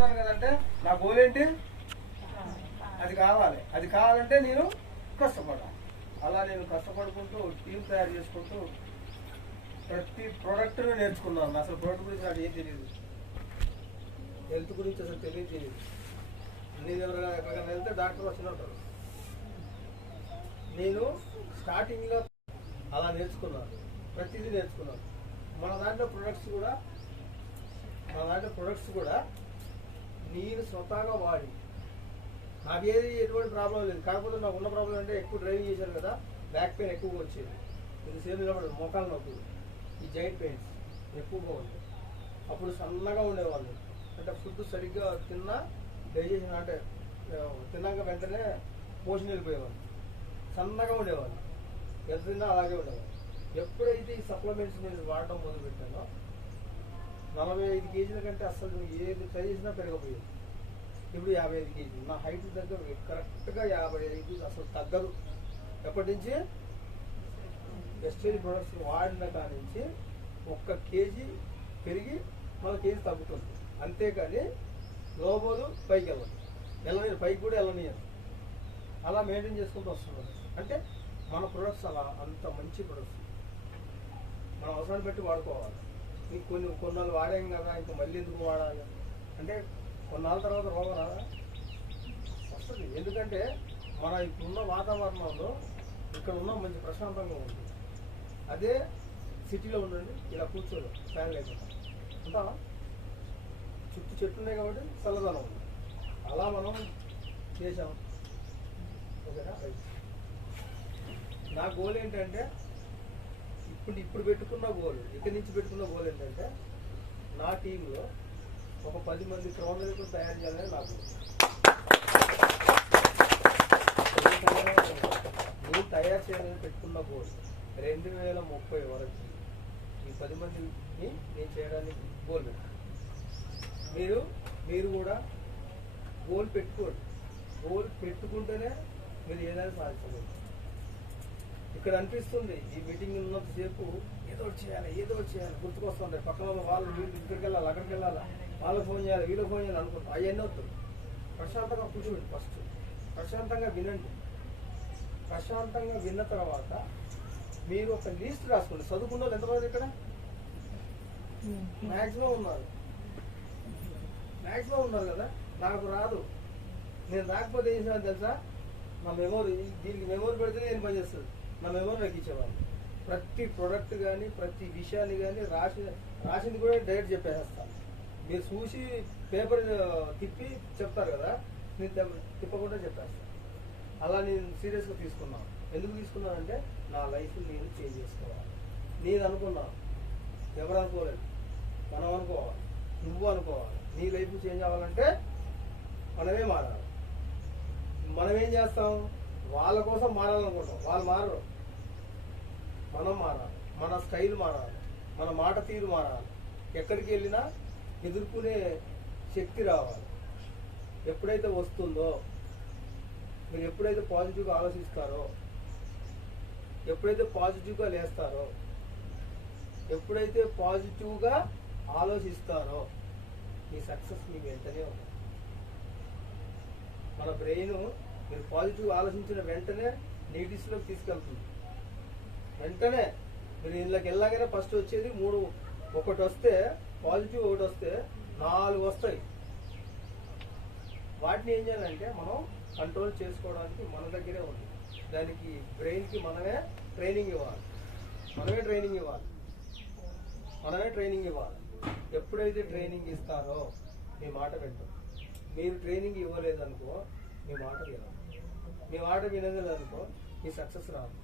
కదంటే నా గోల్ ఏంటి? అది కావాలి. అది కావాలంటే నేను కష్టపడాలి. అలా నేను కష్టపడుకుంటూ టీం తయారు చేసుకుంటూ ప్రతి ప్రోడక్ట్ను నేర్చుకున్నాను. అసలు ప్రోడక్ట్ గురించి నాకు ఏం తెలియదు, హెల్త్ గురించి అసలు తెలియదు. నేను ఎక్కడికైనా వెళ్తే డాక్టర్ వచ్చిన ఉంటారు. నేను స్టార్టింగ్లో అలా నేర్చుకున్నాను, ప్రతిదీ నేర్చుకున్నాను. మన దాంట్లో ప్రొడక్ట్స్ కూడా నేను స్వతహాగా వాడి నాకు ఎటువంటి ప్రాబ్లం లేదు. కాకపోతే నాకు ఉన్న ప్రాబ్లం అంటే ఎక్కువ డ్రైవింగ్ చేశాను కదా, బ్యాక్ పెయిన్ ఎక్కువగా వచ్చేది. ఇది సేమ్ నిలబడదు, మోకాలు నొప్పులు, ఈ జాయింట్ పెయిన్స్ ఎక్కువగా ఉంటాయి. అప్పుడు సన్నగా ఉండేవాళ్ళు. అంటే ఫుడ్ సరిగ్గా తిన్నా డైజెషన్ అంటే తిన్నాక వెంటనే మోషన్ వెళ్ళిపోయేవాళ్ళు, సన్నగా ఉండేవాళ్ళు. ఎంత తిన్నా అలాగే ఉండేవాళ్ళు. ఎప్పుడైతే ఈ సప్లిమెంట్స్ నేను వాడటం మొదలుపెట్టానో 45 కేజీల కంటే అసలు ఏది ట్రై చేసినా పెరగపోయేది. ఇప్పుడు 55 కేజీలు. నా హైట్ దగ్గర కరెక్ట్గా 55 అసలు తగ్గదు. ఎప్పటి నుంచి వెస్టేజ్ ప్రొడక్ట్స్ వాడిన కాడి నుంచి 1 కేజీ పెరిగి 1 కేజీ తగ్గుతుంది. అంతేకాని లోబోదు పైకి వెళ్ళనీరు, పైకి కూడా వెళ్ళనీయరు. అలా మెయింటైన్ చేసుకుంటూ వస్తున్నారు. అంటే మన ప్రొడక్ట్స్ అలా అంత మంచి ప్రొడక్ట్స్ మనం అవసరాన్ని బట్టి వాడుకోవాలి. మీకు కొన్నాళ్ళు వాడాం కదా, ఇంకా మళ్ళీ ఎందుకు వాడాలి అంటే కొన్నాళ్ళ తర్వాత రోగం రాదా? వస్తుంది. ఎందుకంటే మన ఇప్పుడున్న వాతావరణంలో ఇక్కడ ఉన్న మంచి ప్రశాంతంగా ఉంది. అదే సిటీలో ఉండండి, ఇలా కూర్చోదు ఫ్యాన్ లేకుండా అంతా చుట్టూ చెట్లు ఉన్నాయి కాబట్టి చల్లదనం ఉంది. అలా మనం చేసాం. ఓకేనా? నా గోల్ ఏంటంటే ఇప్పుడు పెట్టుకున్న గోల్, ఇక్కడి నుంచి పెట్టుకున్న గోల్ ఏంటంటే నా టీంలో ఒక 10 మంది క్రౌండర్లు తయారు చేయాలని నాకు నేను తయారు చేయాలని పెట్టుకున్న గోల్ 2030 వరకు ఈ 10 మందిని నేను చేయడానికి గోల్ పెట్టాను. మీరు కూడా గోల్ పెట్టుకోండి. గోల్ పెట్టుకుంటేనే మీరు ఏదైనా సాధించగలరు. ఇక్కడ అనిపిస్తుంది ఈ మీటింగ్ ఉన్నంతసేపు ఏదో చేయాలి గుర్తుకొస్తుంటాయి. పక్కన వాళ్ళు వీళ్ళు ఇక్కడికి వెళ్ళాలి, అక్కడికి వెళ్ళాలి, వాళ్ళకి ఫోన్ చేయాలి, వీళ్ళకి ఫోన్ చేయాలి అనుకుంటాం. అవన్నీ అవుతుంది. ప్రశాంతంగా కూర్చోండి. ఫస్ట్ ప్రశాంతంగా వినండి. ప్రశాంతంగా విన్న తర్వాత మీరు ఒక లిస్ట్ రాసుకోండి. చదువుకున్న వాళ్ళు ఎంతమంది ఇక్కడ? మ్యాక్సిమం ఉన్నారు కదా. నాకు రాదు. నేను రాకపోతే ఏం చేయాలి తెలుసా? నా మెమోరీ, దీనికి మెమోరీ పెడితేనే నేను పనిచేస్తుంది. నా మెమోరీ నాకు ఇచ్చేవాళ్ళు. ప్రతి ప్రోడక్ట్ కానీ ప్రతి విషయాన్ని కానీ రాసింది కూడా డైరెక్ట్ చెప్పేస్తాను. మీరు చూసి పేపర్ తిప్పి చెప్తారు కదా, నేను తిప్పకుండా చెప్పేస్తాను. అలా నేను సీరియస్గా తీసుకున్నాను. ఎందుకు తీసుకున్నానంటే నా లైఫ్ నేను చేంజ్ చేసుకోవాలి. నేను అనుకున్నాను, ఎవరు అనుకోలేదు, మనం అనుకోవాలి, నువ్వు అనుకోవాలి. నీ లైఫ్ చేంజ్ అవ్వాలంటే మనమే మారాలి. మనం ఏం చేస్తాం? వాళ్ళ కోసం మారాలనుకుంటాం, వాళ్ళు మారరు. మనం మారాలి, మన స్టైల్ మారాలి, మన మాట తీరు మారాలి. ఎక్కడికి వెళ్ళినా ఎదుర్కొనే శక్తి రావాలి. ఎప్పుడైతే వస్తుందో, మీరు ఎప్పుడైతే పాజిటివ్గా ఆలోచిస్తారో, ఎప్పుడైతే పాజిటివ్గా లేస్తారో, ఎప్పుడైతే పాజిటివ్గా ఆలోచిస్తారో మీ సక్సెస్ మీకు వెంటనే ఉంది. మన బ్రెయిన్ మీరు పాజిటివ్ ఆలోచించిన వెంటనే నెగిటివ్స్లోకి తీసుకెళ్తుంది. వెంటనే మీరు ఇంట్లోకి వెళ్ళగానే ఫస్ట్ వచ్చేది 3, ఒకటి వస్తే పాజిటివ్, ఒకటి వస్తే 4 వస్తాయి. వాటిని ఏం చేయాలంటే మనం కంట్రోల్ చేసుకోవడానికి మన దగ్గరే ఉంది. దానికి బ్రెయిన్కి మనమే ట్రైనింగ్ ఇవ్వాలి. ఎప్పుడైతే ట్రైనింగ్ ఇస్తారో మీ మాట వింటారు. మీరు ట్రైనింగ్ ఇవ్వలేదనుకో మీ మాట వినదు. మీ మాట వినలేదనుకో మీ సక్సెస్ రాదు.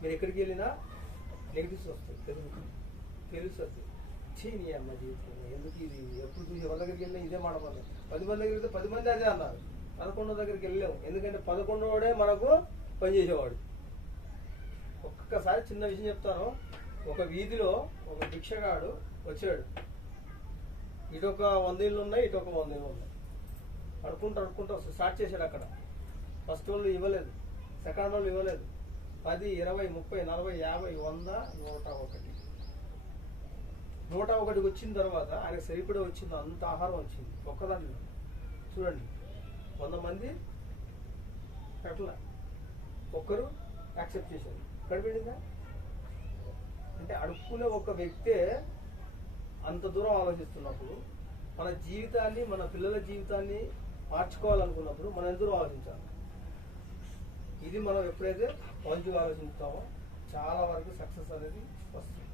మీరు ఎక్కడికి వెళ్ళినా నెగిటివ్స్ వస్తాయి, తెలుస్తుంది. నీ అమ్మ జీవితం ఎందుకు ఇది, ఎప్పుడు చూసి ఎవరి దగ్గరికి వెళ్ళినా ఇదే మాట పడదు. 10 మంది దగ్గరికి వెళ్తే 10 మంది అదే అన్నారు. 11వ దగ్గరికి వెళ్ళలేము. ఎందుకంటే 11వాడే మనకు పనిచేసేవాడు. ఒక్కసారి చిన్న విషయం చెప్తాను. ఒక వీధిలో ఒక భిక్షగాడు వచ్చాడు. ఇటొక 100 ఇళ్ళు ఉన్నాయి, ఇటొక 100 ఇళ్ళు ఉన్నాయి. అడుకుంటూ స్టార్ట్ చేశాడు. అక్కడ ఫస్ట్ వాళ్ళు ఇవ్వలేదు, సెకండ్ వాళ్ళు ఇవ్వలేదు. 10, 20, 30, 40, 50, 100, 101. 101కి వచ్చిన తర్వాత ఆయనకు సరిపడే వచ్చింది, అంత ఆహారం వచ్చింది ఒక్కదానిలో. చూడండి, 100 మంది అట్లా ఒక్కరు యాక్సెప్ట్ చేశారు, కడిపెట్టిందా? అంటే అడుక్కునే ఒక వ్యక్తే అంత దూరం ఆలోచిస్తున్నప్పుడు, మన జీవితాన్ని, మన పిల్లల జీవితాన్ని మార్చుకోవాలనుకున్నప్పుడు మనం ఎంత దూరం ఆలోచించాలి? ఇది మనం ఎప్పుడైతే పాజిటివ్గా ఆలోచిస్తామో చాలా వరకు సక్సెస్ అనేది వస్తుంది.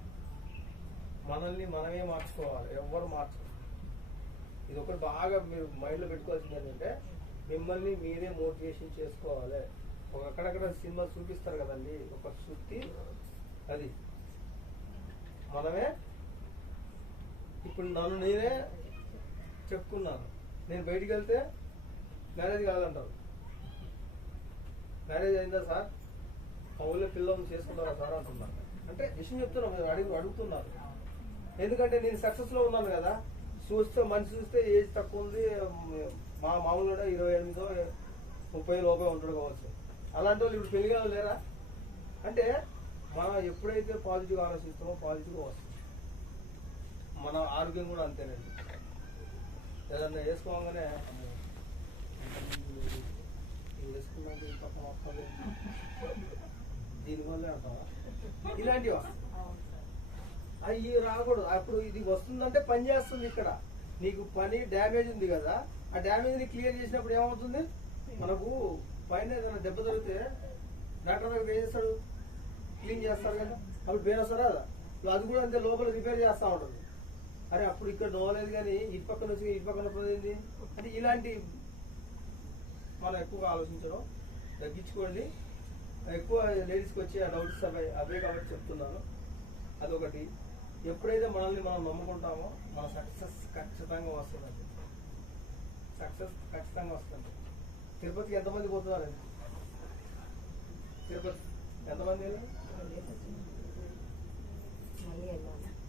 మనల్ని మనమే మార్చుకోవాలి, ఎవరు మార్చుకోవాలి. ఇది ఒకటి బాగా మీరు మైండ్లో పెట్టుకోవాల్సింది ఏంటంటే, మిమ్మల్ని మీరే మోటివేషన్ చేసుకోవాలి. అక్కడక్కడ సినిమా చూపిస్తారు కదండి, ఒక శుద్ధి అది మనమే. ఇప్పుడు నన్ను నేనే చెప్పుకున్నాను, నేను బయటికి వెళ్తే మ్యారేజ్ కాదంటారు. మ్యారేజ్ అయిందా సార్? మా ఊళ్ళో పిల్లలు చేసుకుంటారా సార్ అంటున్నారు. అంటే విషయం చెప్తున్నాను, మీరు అడుగుతున్నారు. ఎందుకంటే నేను సక్సెస్లో ఉన్నాను కదా. మనిషి చూస్తే ఏజ్ తక్కువ ఉంది, మామూలుగా 28 30 లోపే ఉంటాడు కావచ్చు. అలాంటి వాళ్ళు ఇప్పుడు పెళ్లిగా లేరా? అంటే మనం ఎప్పుడైతే పాజిటివ్గా ఆలోచిస్తామో పాజిటివ్గా వస్తుంది. మన ఆరోగ్యం కూడా అంతేనండి. ఏదన్నా వేసుకోగానే వేసుకున్నాక ఈ పక్కన వస్తుంది, దీనివల్లే అంటావా? ఇలాంటివి అవి రాకూడదు. అప్పుడు ఇది వస్తుందంటే పని చేస్తుంది. ఇక్కడ నీకు పని డ్యామేజ్ ఉంది కదా, ఆ డ్యామేజ్ని క్లియర్ చేసినప్పుడు ఏమవుతుంది? మనకు పైన ఏదైనా దెబ్బ తగిలితే డాక్టర్ దగ్గర ఏం చేస్తాడు? క్లీన్ చేస్తారు కదా, అప్పుడు పెయిన్ వస్తారా? అది కూడా అంతే, లోపల రిపేర్ చేస్తూ ఉంటుంది. అరే అప్పుడు ఇక్కడ నోలేదు కానీ ఇటు పక్కన వచ్చి ఇటు పక్కన పోయింది అంటే ఇలాంటి మనం ఎక్కువగా ఆలోచించడం తగ్గించుకోండి. ఎక్కువ లేడీస్కి వచ్చి ఆ డౌట్స్ అవే కాబట్టి చెప్తున్నాను. అదొకటి. ఎప్పుడైతే మనల్ని మనం నమ్ముకుంటామో మన సక్సెస్ ఖచ్చితంగా వస్తుందండి. సక్సెస్ ఖచ్చితంగా వస్తుంది. తిరుపతికి ఎంతమంది పోతున్నారండి? తిరుపతి ఎంతమంది?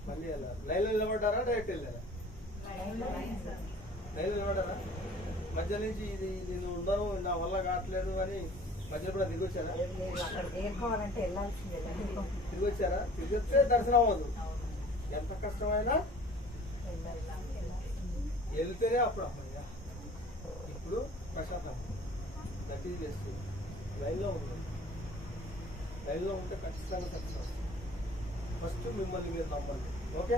మళ్ళీ వెళ్ళారు. లైన్లో నిలబడ్డారా? డైరెక్ట్ వెళ్ళారా? లైన్లో నిలబడ్డారా? మధ్య నుంచి ఇది నేను ఉండను, నా వల్ల కావట్లేదు అని మధ్యలో కూడా తిరిగి వచ్చారా? తిరిగి వచ్చారా? తిరిగి వస్తే దర్శనం అవ్వదు. ఎంత కష్టమైనా వెళ్తేనే అప్పుడు అమ్మయ్యా ఇప్పుడు ప్రశాంతం దట్ ఈజ్ బెస్ట్. లైన్లో ఉంటుంది. లైన్లో ఉంటే ఖచ్చితంగా సక్సెస్ వస్తుంది. ఫస్ట్ మిమ్మల్ని మీరు నమ్మండి. Okay,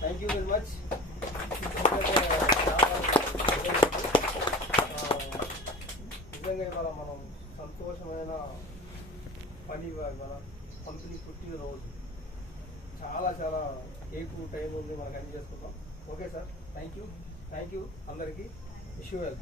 thank you very much. నిజంగా ఇవాళ మనం సంతోషమైన పని, మన కంపెనీ పుట్టినరోజు. చాలా చాలా ఎక్కువ టైం ఉంది, మనకు అన్ని చేసుకుంటాం. ఓకే సార్, థ్యాంక్ యూ అందరికీ. Wish you well.